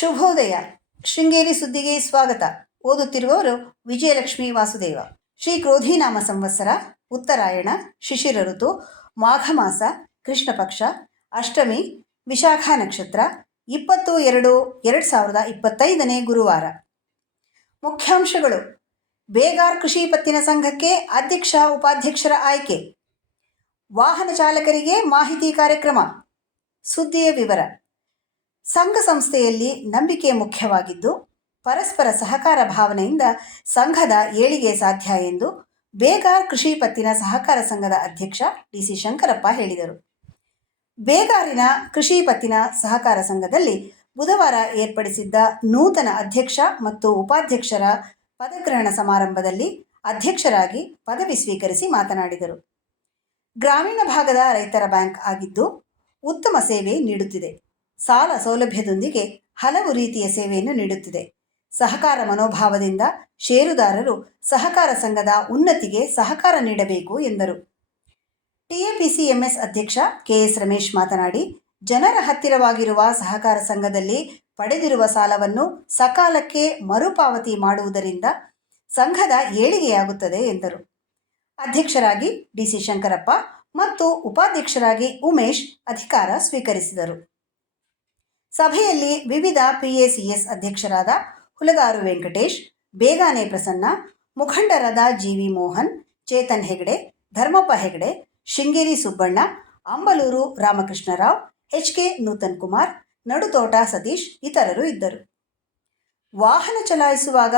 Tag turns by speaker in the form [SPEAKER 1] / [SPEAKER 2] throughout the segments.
[SPEAKER 1] ಶುಭೋದಯ. ಶೃಂಗೇರಿ ಸುದ್ದಿಗೆ ಸ್ವಾಗತ. ಓದುತ್ತಿರುವವರು ವಿಜಯಲಕ್ಷ್ಮಿ ವಾಸುದೇವ. ಶ್ರೀ ಕ್ರೋಧಿನಾಮ ಸಂವತ್ಸರ, ಉತ್ತರಾಯಣ, ಶಿಶಿರ ಋತು, ಮಾಘ ಮಾಸ ಕೃಷ್ಣ ಪಕ್ಷ ಅಷ್ಟಮಿ, ವಿಶಾಖ ನಕ್ಷತ್ರ, ಇಪ್ಪತ್ತು ಎರಡು ಎರಡು ಸಾವಿರದ ಇಪ್ಪತ್ತೈದನೇ ಗುರುವಾರ. ಮುಖ್ಯಾಂಶಗಳು. ಬೇಗಾರ್ ಕೃಷಿ ಪತ್ತಿನ ಸಂಘಕ್ಕೆ ಅಧ್ಯಕ್ಷ ಉಪಾಧ್ಯಕ್ಷರ ಆಯ್ಕೆ. ವಾಹನ ಚಾಲಕರಿಗೆ ಮಾಹಿತಿ ಕಾರ್ಯಕ್ರಮ. ಸುದ್ದಿಯ ವಿವರ. ಸಂಘ ಸಂಸ್ಥೆಯಲ್ಲಿ ನಂಬಿಕೆ ಮುಖ್ಯವಾಗಿದ್ದು, ಪರಸ್ಪರ ಸಹಕಾರ ಭಾವನೆಯಿಂದ ಸಂಘದ ಏಳಿಗೆ ಸಾಧ್ಯ ಎಂದು ಬೇಗಾರ್ ಕೃಷಿ ಪತ್ತಿನ ಸಹಕಾರ ಸಂಘದ ಅಧ್ಯಕ್ಷ ಡಿಸಿ ಶಂಕರಪ್ಪ ಹೇಳಿದರು. ಬೇಗಾರಿನ ಕೃಷಿ ಪತ್ತಿನ ಸಹಕಾರ ಸಂಘದಲ್ಲಿ ಬುಧವಾರ ಏರ್ಪಡಿಸಿದ್ದ ನೂತನ ಅಧ್ಯಕ್ಷ ಮತ್ತು ಉಪಾಧ್ಯಕ್ಷರ ಪದಗ್ರಹಣ ಸಮಾರಂಭದಲ್ಲಿ ಅಧ್ಯಕ್ಷರಾಗಿ ಪದವಿ ಸ್ವೀಕರಿಸಿ ಮಾತನಾಡಿದರು. ಗ್ರಾಮೀಣ ಭಾಗದ ರೈತರ ಬ್ಯಾಂಕ್ ಆಗಿದ್ದು ಉತ್ತಮ ಸೇವೆ ನೀಡುತ್ತಿದೆ. ಸಾಲ ಸೌಲಭ್ಯದೊಂದಿಗೆ ಹಲವು ರೀತಿಯ ಸೇವೆಯನ್ನು ನೀಡುತ್ತಿದೆ. ಸಹಕಾರ ಮನೋಭಾವದಿಂದ ಷೇರುದಾರರು ಸಹಕಾರ ಸಂಘದ ಉನ್ನತಿಗೆ ಸಹಕಾರ ನೀಡಬೇಕು ಎಂದರು. ಟಿಎಪಿಸಿಎಂಎಸ್ ಅಧ್ಯಕ್ಷ ಕೆಎಸ್ ರಮೇಶ್ ಮಾತನಾಡಿ, ಜನರ ಹತ್ತಿರವಾಗಿರುವ ಸಹಕಾರ ಸಂಘದಲ್ಲಿ ಪಡೆದಿರುವ ಸಾಲವನ್ನು ಸಕಾಲಕ್ಕೆ ಮರುಪಾವತಿ ಮಾಡುವುದರಿಂದ ಸಂಘದ ಏಳಿಗೆಯಾಗುತ್ತದೆ ಎಂದರು. ಅಧ್ಯಕ್ಷರಾಗಿ ಡಿಸಿ ಶಂಕರಪ್ಪ ಮತ್ತು ಉಪಾಧ್ಯಕ್ಷರಾಗಿ ಉಮೇಶ್ ಅಧಿಕಾರ ಸ್ವೀಕರಿಸಿದರು. ಸಭೆಯಲ್ಲಿ ವಿವಿಧ ಪಿಎಸಿಎಸ್ ಅಧ್ಯಕ್ಷರಾದ ಹುಲಗಾರು ವೆಂಕಟೇಶ್, ಬೇಗಾನೆ ಪ್ರಸನ್ನ, ಮುಖಂಡರಾದ GV Mohan, Chetan Hegde, Dharmappa Hegde, Sringeri Subbanna, Ambaluru Ramakrishna Rao, H K Nutan Kumar, Nadutota Satish ಇತರರು ಇದ್ದರು. ವಾಹನ ಚಲಾಯಿಸುವಾಗ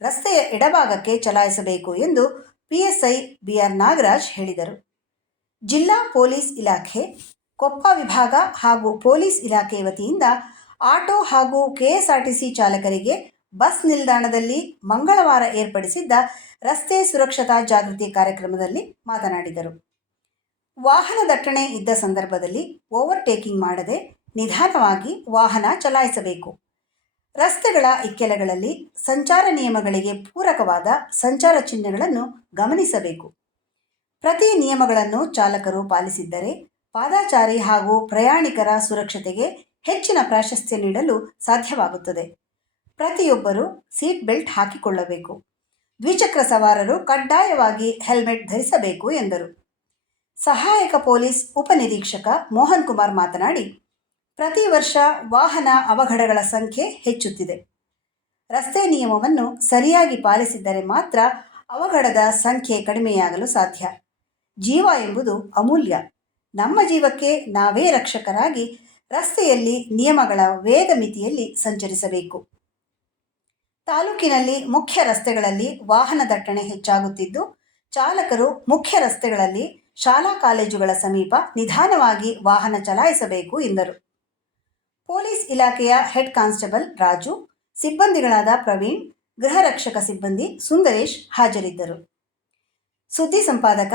[SPEAKER 1] ರಸ್ತೆಯ ಎಡಭಾಗಕ್ಕೆ ಚಲಾಯಿಸಬೇಕು ಎಂದು ಪಿಎಸ್ಐ ಬಿಆರ್ ನಾಗರಾಜ್ ಹೇಳಿದರು. ಜಿಲ್ಲಾ ಪೊಲೀಸ್ ಇಲಾಖೆ ಕೊಪ್ಪ ವಿಭಾಗ ಹಾಗೂ ಪೊಲೀಸ್ ಇಲಾಖೆ ವತಿಯಿಂದ ಆಟೋ ಹಾಗೂ ಕೆಎಸ್ಆರ್ಟಿಸಿ ಚಾಲಕರಿಗೆ ಬಸ್ ನಿಲ್ದಾಣದಲ್ಲಿ ಮಂಗಳವಾರ ಏರ್ಪಡಿಸಿದ್ದ ರಸ್ತೆ ಸುರಕ್ಷತಾ ಜಾಗೃತಿ ಕಾರ್ಯಕ್ರಮದಲ್ಲಿ ಮಾತನಾಡಿದರು. ವಾಹನ ದಟ್ಟಣೆ ಇದ್ದ ಸಂದರ್ಭದಲ್ಲಿ ಓವರ್ಟೇಕಿಂಗ್ ಮಾಡದೆ ನಿಧಾನವಾಗಿ ವಾಹನ ಚಲಾಯಿಸಬೇಕು. ರಸ್ತೆಗಳ ಇಕ್ಕೆಲಗಳಲ್ಲಿ ಸಂಚಾರ ನಿಯಮಗಳಿಗೆ ಪೂರಕವಾದ ಸಂಚಾರ ಚಿಹ್ನೆಗಳನ್ನು ಗಮನಿಸಬೇಕು. ಪ್ರತಿ ನಿಯಮಗಳನ್ನು ಚಾಲಕರು ಪಾಲಿಸಿದ್ದರೆ ಪಾದಾಚಾರಿ ಹಾಗೂ ಪ್ರಯಾಣಿಕರ ಸುರಕ್ಷತೆಗೆ ಹೆಚ್ಚಿನ ಪ್ರಾಶಸ್ತ್ಯ ನೀಡಲು ಸಾಧ್ಯವಾಗುತ್ತದೆ. ಪ್ರತಿಯೊಬ್ಬರು ಸೀಟ್ ಬೆಲ್ಟ್ ಹಾಕಿಕೊಳ್ಳಬೇಕು. ದ್ವಿಚಕ್ರ ಸವಾರರು ಕಡ್ಡಾಯವಾಗಿ ಹೆಲ್ಮೆಟ್ ಧರಿಸಬೇಕು ಎಂದರು. ಸಹಾಯಕ ಪೊಲೀಸ್ ಉಪನಿರೀಕ್ಷಕ ಮೋಹನ್ ಕುಮಾರ್ ಮಾತನಾಡಿ, ಪ್ರತಿ ವರ್ಷ ವಾಹನ ಅವಘಡಗಳ ಸಂಖ್ಯೆ ಹೆಚ್ಚುತ್ತಿದೆ. ರಸ್ತೆ ನಿಯಮವನ್ನು ಸರಿಯಾಗಿ ಪಾಲಿಸಿದ್ದರೆ ಮಾತ್ರ ಅವಘಡದ ಸಂಖ್ಯೆ ಕಡಿಮೆಯಾಗಲು ಸಾಧ್ಯ. ಜೀವ ಎಂಬುದು ಅಮೂಲ್ಯ. ನಮ್ಮ ಜೀವಕ್ಕೆ ನಾವೇ ರಕ್ಷಕರಾಗಿ ರಸ್ತೆಯಲ್ಲಿ ನಿಯಮಗಳ ವೇಗ ಮಿತಿಯಲ್ಲಿ ಸಂಚರಿಸಬೇಕು. ತಾಲೂಕಿನಲ್ಲಿ ಮುಖ್ಯ ರಸ್ತೆಗಳಲ್ಲಿ ವಾಹನ ದಟ್ಟಣೆ ಹೆಚ್ಚಾಗುತ್ತಿದ್ದು, ಚಾಲಕರು ಮುಖ್ಯ ರಸ್ತೆಗಳಲ್ಲಿ ಶಾಲಾ ಕಾಲೇಜುಗಳ ಸಮೀಪ ನಿಧಾನವಾಗಿ ವಾಹನ ಚಲಾಯಿಸಬೇಕು ಎಂದರು. ಪೊಲೀಸ್ ಇಲಾಖೆಯ ಹೆಡ್ ಕಾನ್ಸ್ಟೇಬಲ್ ರಾಜು, ಸಿಬ್ಬಂದಿಗಳಾದ ಪ್ರವೀಣ್, ಗೃಹ ರಕ್ಷಕ ಸಿಬ್ಬಂದಿ ಸುಂದರೇಶ್ ಹಾಜರಿದ್ದರು. ಸುದ್ದಿ ಸಂಪಾದಕ